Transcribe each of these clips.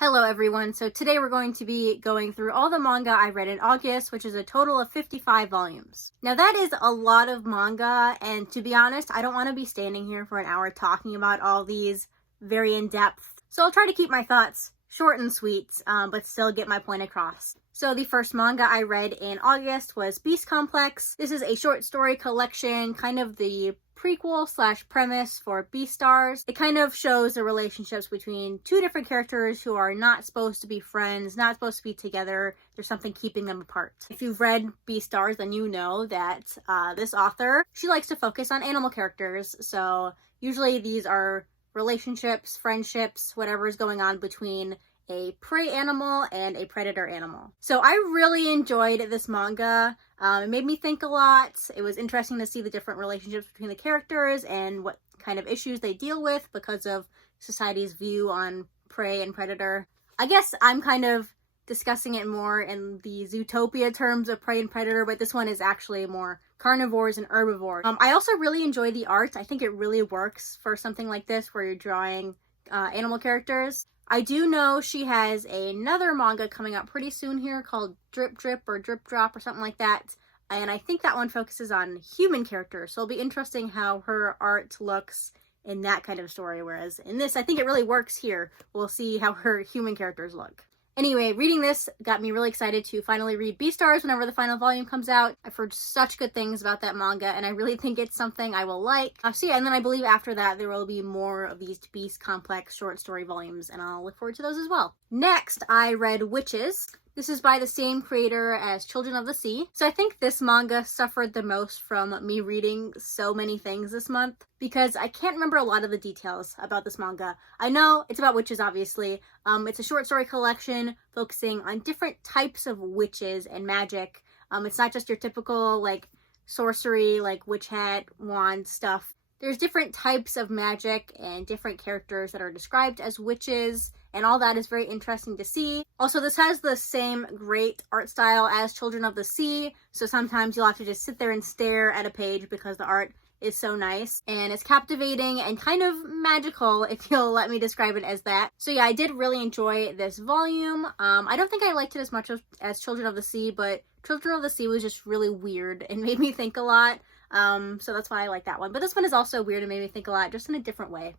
Hello everyone, so today we're going to be going through all the manga I read in August, which is a total of 55 volumes. Now that is a lot of manga, and to be honest, I don't want to be standing here for an hour talking about all these very in-depth, so I'll try to keep my thoughts short and sweet, but still get my point across. So the first manga I read in August was Beast Complex. This is a short story collection, kind of the prequel slash premise for Beastars. It kind of shows the relationships between two different characters who are not supposed to be friends, not supposed to be together. There's something keeping them apart. If you've read Beastars, then you know that this author, she likes to focus on animal characters. So usually these are relationships, friendships, whatever is going on between a prey animal and a predator animal. So I really enjoyed this manga. It made me think a lot. It was interesting to see the different relationships between the characters and what kind of issues they deal with because of society's view on prey and predator. I guess I'm kind of discussing it more in the Zootopia terms of prey and predator, but this one is actually more carnivores and herbivores. I also really enjoy the art. I think it really works for something like this where you're drawing animal characters. I do know she has another manga coming out pretty soon here called Drip Drip or Drip Drop or something like that. And I think that one focuses on human characters. So it'll be interesting how her art looks in that kind of story. Whereas in this, I think it really works here. We'll see how her human characters look. Anyway, reading this got me really excited to finally read Beastars whenever the final volume comes out. I've heard such good things about that manga, and I really think it's something I will like. So yeah, and then I believe after that there will be more of these Beast Complex short story volumes, and I'll look forward to those as well. Next, I read Witches. This is by the same creator as Children of the Sea. So I think this manga suffered the most from me reading so many things this month because I can't remember a lot of the details about this manga. I know it's about witches, obviously. It's a short story collection focusing on different types of witches and magic. It's not just your typical, like, sorcery, like witch hat, wand stuff. There's different types of magic and different characters that are described as witches, and all that is very interesting to see. Also, this has the same great art style as Children of the Sea, so sometimes you'll have to just sit there and stare at a page because the art is so nice, and it's captivating and kind of magical, if you'll let me describe it as that. So yeah, I did really enjoy this volume. I don't think I liked it as much as Children of the Sea, but Children of the Sea was just really weird and made me think a lot. So that's why I like that one. But this one is also weird and made me think a lot, just in a different way.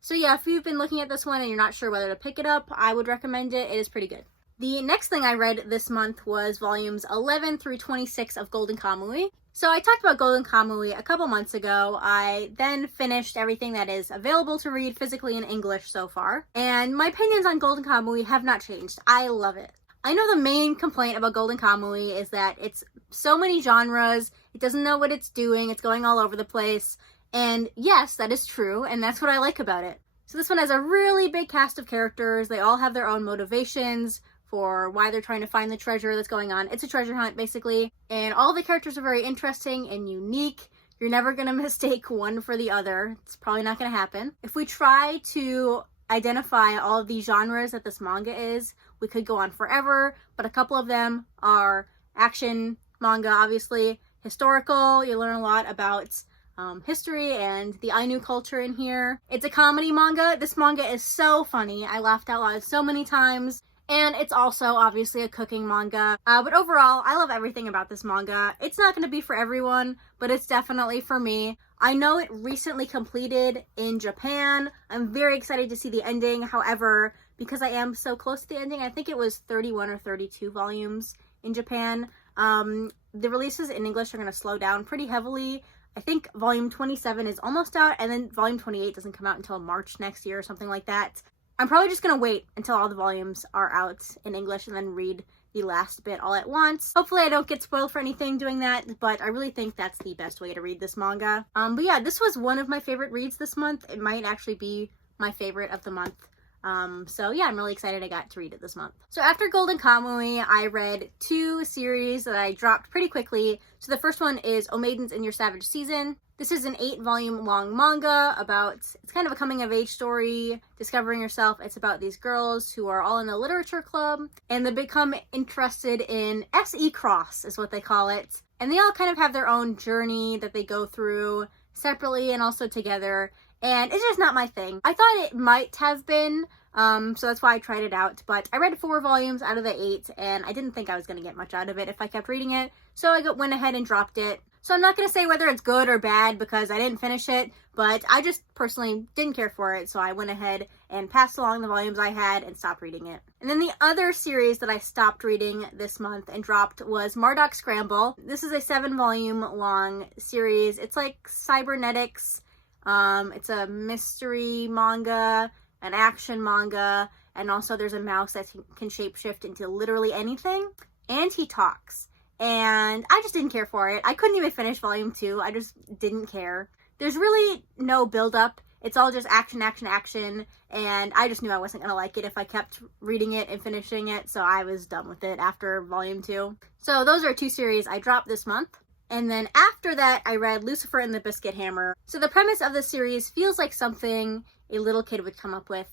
So yeah, if you've been looking at this one and you're not sure whether to pick it up, I would recommend it. It is pretty good. The next thing I read this month was volumes 11 through 26 of Golden Kamuy. So I talked about Golden Kamuy a couple months ago. I then finished everything that is available to read physically in English so far. And my opinions on Golden Kamuy have not changed. I love it. I know the main complaint about Golden Kamuy is that it's so many genres, it doesn't know what it's doing, it's going all over the place. And yes, that is true, and that's what I like about it. So this one has a really big cast of characters. They all have their own motivations for why they're trying to find the treasure that's going on. It's a treasure hunt, basically. And all the characters are very interesting and unique. You're never going to mistake one for the other. It's probably not going to happen. If we try to identify all of these genres that this manga is, we could go on forever, but a couple of them are action manga, obviously, historical. You learn a lot about history and the Ainu culture in here. It's a comedy manga. This manga is so funny. I laughed out loud so many times. And it's also obviously a cooking manga. But overall, I love everything about this manga. It's not going to be for everyone, but it's definitely for me. I know it recently completed in Japan. I'm very excited to see the ending. However, because I am so close to the ending, I think it was 31 or 32 volumes in Japan. The releases in English are going to slow down pretty heavily. I think volume 27 is almost out, and then volume 28 doesn't come out until March next year or something like that. I'm probably just going to wait until all the volumes are out in English and then read the last bit all at once. Hopefully I don't get spoiled for anything doing that, but I really think that's the best way to read this manga. But yeah, this was one of my favorite reads this month. It might actually be my favorite of the month. So yeah, I'm really excited I got to read it this month. So after Golden Kamuy, I read two series that I dropped pretty quickly. So the first one is Maidens in Your Savage Season. This is an 8-volume long manga about, it's kind of a coming of age story, discovering yourself. It's about these girls who are all in a literature club, and they become interested in SE Cross is what they call it. And they all kind of have their own journey that they go through separately and also together. And it's just not my thing. I thought it might have been So that's why I tried it out. But I read 4 volumes out of the 8, and I didn't think I was going to get much out of it if I kept reading it. So I went ahead and dropped it. So I'm not going to say whether it's good or bad because I didn't finish it, but I just personally didn't care for it. So I went ahead and passed along the volumes I had and stopped reading it. And then the other series that I stopped reading this month and dropped was Marduk Scramble. This is a 7-volume long series. It's like cybernetics. It's a mystery manga, an action manga, and also there's a mouse that can shapeshift into literally anything. And he talks. And I just didn't care for it. I couldn't even finish volume 2. I just didn't care. There's really no build-up. It's all just action, action, action. And I just knew I wasn't going to like it if I kept reading it and finishing it. So I was done with it after volume 2. So those are 2 series I dropped this month. And then after that, I read Lucifer and the Biscuit Hammer. So the premise of the series feels like something a little kid would come up with.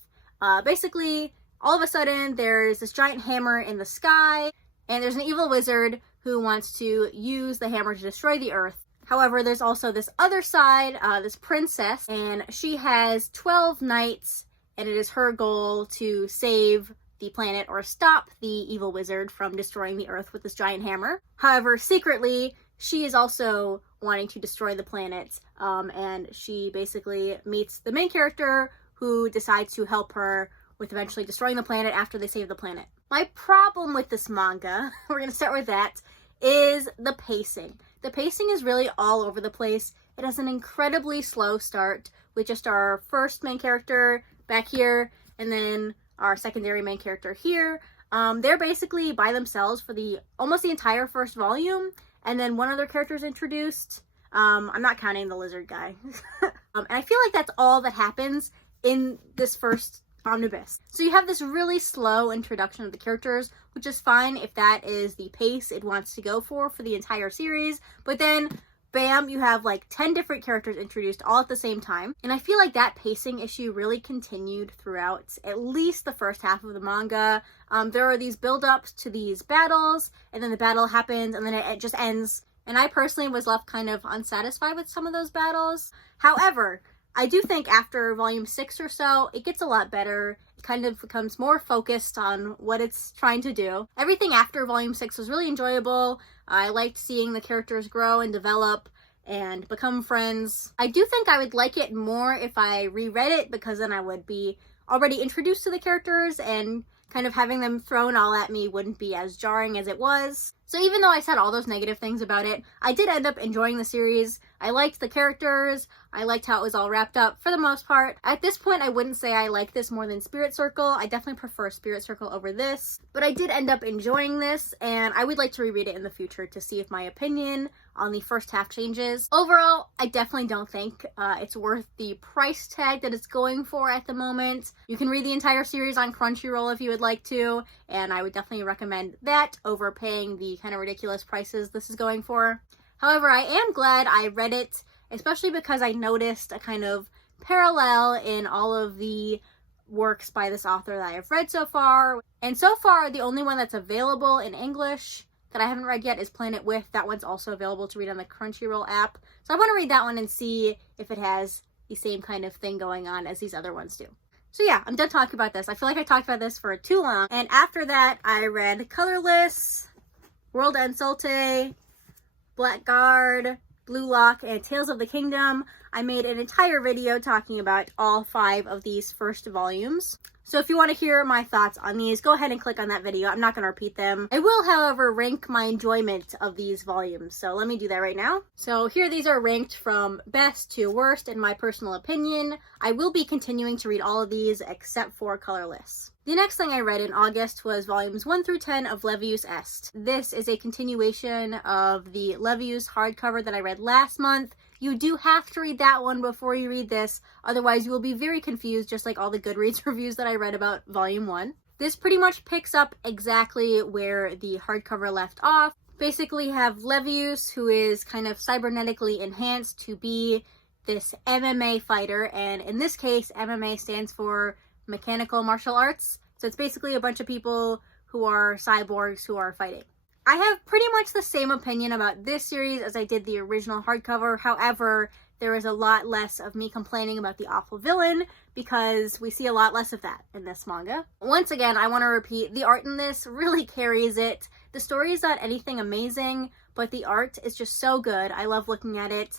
Basically, all of a sudden, there's this giant hammer in the sky. And there's an evil wizard who wants to use the hammer to destroy the earth. However, there's also this other side, this princess, and she has 12 knights, and it is her goal to save the planet or stop the evil wizard from destroying the earth with this giant hammer. However, secretly, she is also wanting to destroy the planet, and she basically meets the main character who decides to help her with eventually destroying the planet after they save the planet. My problem with this manga, we're going to start with that, is the pacing. The pacing is really all over the place. It has an incredibly slow start with just our first main character back here, and then our secondary main character here. They're basically by themselves for almost the entire first volume, and then one other character is introduced. I'm not counting the lizard guy. And I feel like that's all that happens in this first omnibus. So you have this really slow introduction of the characters, which is fine if that is the pace it wants to go for the entire series, but then bam, you have like 10 different characters introduced all at the same time. And I feel like that pacing issue really continued throughout at least the first half of the manga. There are these build-ups to these battles, and then the battle happens, and then it just ends. And I personally was left kind of unsatisfied with some of those battles. However, I do think after volume 6 or so, it gets a lot better. It kind of becomes more focused on what it's trying to do. Everything after volume 6 was really enjoyable. I liked seeing the characters grow and develop and become friends. I do think I would like it more if I reread it, because then I would be already introduced to the characters, and kind of having them thrown all at me wouldn't be as jarring as it was. So even though I said all those negative things about it, I did end up enjoying the series. I liked the characters. I liked how it was all wrapped up for the most part. At this point, I wouldn't say I like this more than Spirit Circle. I definitely prefer Spirit Circle over this. But I did end up enjoying this, and I would like to reread it in the future to see if my opinion on the first half changes. Overall, I definitely don't think it's worth the price tag that it's going for at the moment. You can read the entire series on Crunchyroll if you would like to, and I would definitely recommend that over paying the kind of ridiculous prices this is going for. However, I am glad I read it, especially because I noticed a kind of parallel in all of the works by this author that I have read so far. And so far, the only one that's available in English that I haven't read yet is Planet With. That one's also available to read on the Crunchyroll app. So I want to read that one and see if it has the same kind of thing going on as these other ones do. So yeah, I'm done talking about this. I feel like I talked about this for too long. And after that, I read Colorless, World End Solte, Blackguard, Blue Lock, and Tales of the Kingdom. I made an entire video talking about all 5 of these first volumes. So if you want to hear my thoughts on these, go ahead and click on that video. I'm not going to repeat them. I will, however, rank my enjoyment of these volumes. So let me do that right now. So here these are ranked from best to worst in my personal opinion. I will be continuing to read all of these except for Colorless. The next thing I read in August was volumes 1 through 10 of Levius Est. This is a continuation of the Levius hardcover that I read last month. You do have to read that one before you read this, otherwise you will be very confused, just like all the Goodreads reviews that I read about volume 1. This pretty much picks up exactly where the hardcover left off. Basically you have Levius, who is kind of cybernetically enhanced to be this MMA fighter, and in this case, MMA stands for Mechanical Martial Arts. So it's basically a bunch of people who are cyborgs who are fighting. I have pretty much the same opinion about this series as I did the original hardcover. However, there is a lot less of me complaining about the awful villain, because we see a lot less of that in this manga. Once again, I want to repeat, the art in this really carries it. The story is not anything amazing, but the art is just so good. I love looking at it.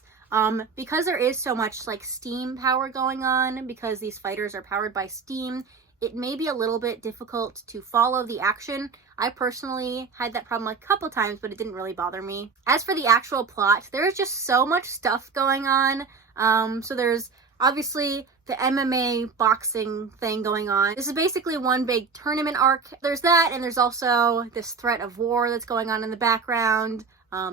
Because there is so much like steam power going on, because these fighters are powered by steam, it may be a little bit difficult to follow the action. I personally had that problem a couple times, but it didn't really bother me. As for the actual plot, there's just so much stuff going on. So there's obviously the MMA boxing thing going on. This is basically one big tournament arc. There's that, and there's also this threat of war that's going on in the background.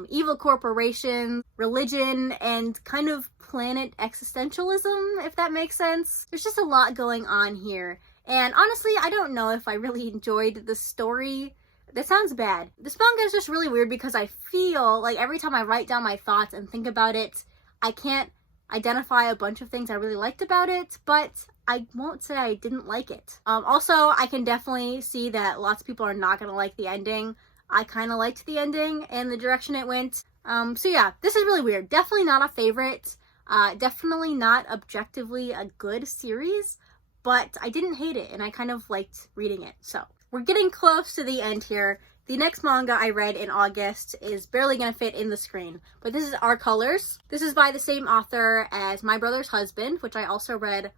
Evil corporations, religion, and kind of planet existentialism, if that makes sense. There's just a lot going on here. And honestly, I don't know if I really enjoyed the story. That sounds bad. This manga is just really weird because I feel like every time I write down my thoughts and think about it, I can't identify a bunch of things I really liked about it, but I won't say I didn't like it. Also, I can definitely see that lots of people are not going to like the ending. I kind of liked the ending and the direction it went. So yeah, this is really weird. Definitely not a favorite. Definitely not objectively a good series, but I didn't hate it and I kind of liked reading it. So we're getting close to the end here. The next manga I read in August is barely gonna fit in the screen, but this is Our Colors. This is by the same author as My Brother's Husband, which I also read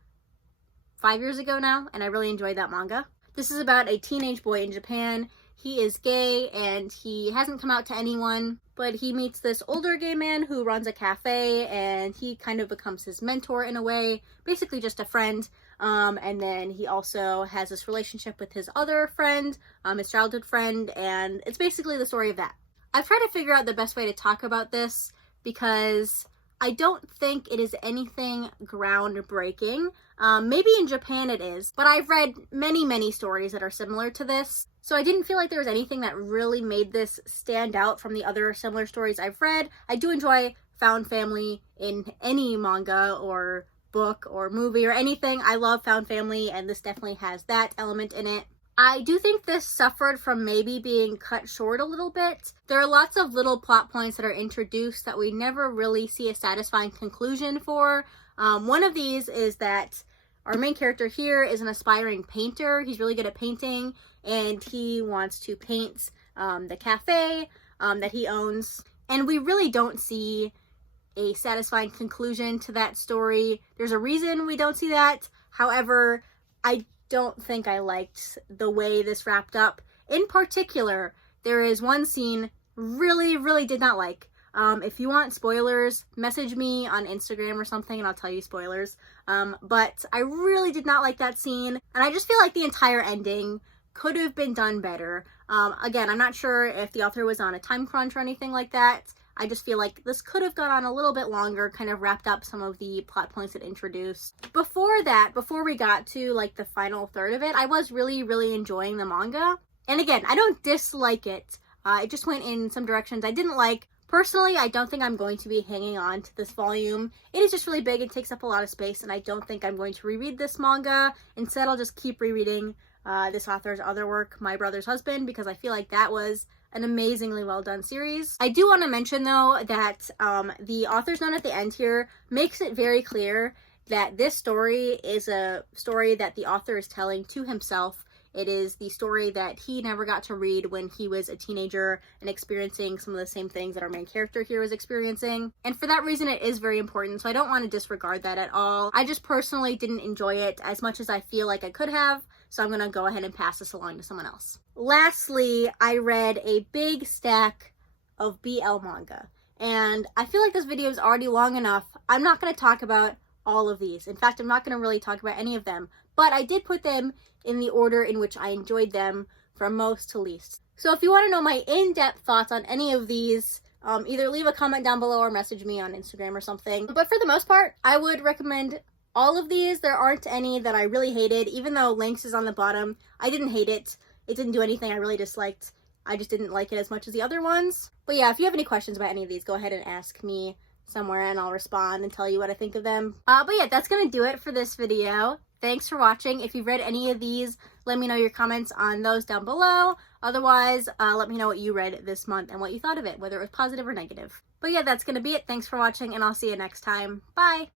5 years ago now, and I really enjoyed that manga. This is about a teenage boy in Japan. He is gay and he hasn't come out to anyone, but he meets this older gay man who runs a cafe, and he kind of becomes his mentor in a way, basically just a friend. And then he also has this relationship with his other friend, his childhood friend, and it's basically the story of that. I've tried to figure out the best way to talk about this because I don't think it is anything groundbreaking. Maybe in Japan it is, but I've read many stories that are similar to this. So I didn't feel like there was anything that really made this stand out from the other similar stories I've read. I do enjoy found family in any manga or book or movie or anything. I love found family, and this definitely has that element in it. I do think this suffered from maybe being cut short a little bit. There are lots of little plot points that are introduced that we never really see a satisfying conclusion for. One of these is that our main character here is an aspiring painter. He's really good at painting, and he wants to paint the cafe that he owns. And we really don't see a satisfying conclusion to that story. There's a reason we don't see that. However, I don't think I liked the way this wrapped up. In particular, there is one scene really did not like. If you want spoilers, message me on Instagram or something and I'll tell you spoilers. But I really did not like that scene, and I just feel like the entire ending could have been done better. Again, I'm not sure if the author was on a time crunch or anything like that. I just feel like this could have gone on a little bit longer, kind of wrapped up some of the plot points it introduced. Before that, before we got to like the final third of it, I was really enjoying the manga. And again, I don't dislike it. It just went in some directions I didn't like. Personally, I don't think I'm going to be hanging on to this volume. It is just really big. It takes up a lot of space, and I don't think I'm going to reread this manga. Instead, I'll just keep rereading this author's other work, My Brother's Husband, because I feel like that was an amazingly well done series. I do want to mention though that the author's note at the end here makes it very clear that this story is a story that the author is telling to himself. It is the story that he never got to read when he was a teenager and experiencing some of the same things that our main character here was experiencing. And for that reason, it is very important, so I don't want to disregard that at all. I just personally didn't enjoy it as much as I feel like I could have, so I'm going to go ahead and pass this along to someone else. Lastly, I read a big stack of BL manga, and I feel like this video is already long enough. I'm not going to talk about all of these. In fact, I'm not going to really talk about any of them, but I did put them in the order in which I enjoyed them from most to least. So if you want to know my in-depth thoughts on any of these, either leave a comment down below or message me on Instagram or something. But for the most part, I would recommend all of these. There aren't any that I really hated, even though Lynx is on the bottom. I didn't hate it. It didn't do anything I really disliked. I just didn't like it as much as the other ones. But yeah, if you have any questions about any of these, go ahead and ask me somewhere and I'll respond and tell you what I think of them. But yeah, that's gonna do it for this video. Thanks for watching. If you've read any of these, let me know your comments on those down below. Otherwise, let me know what you read this month and what you thought of it, whether it was positive or negative. But yeah, that's going to be it. Thanks for watching, and I'll see you next time. Bye!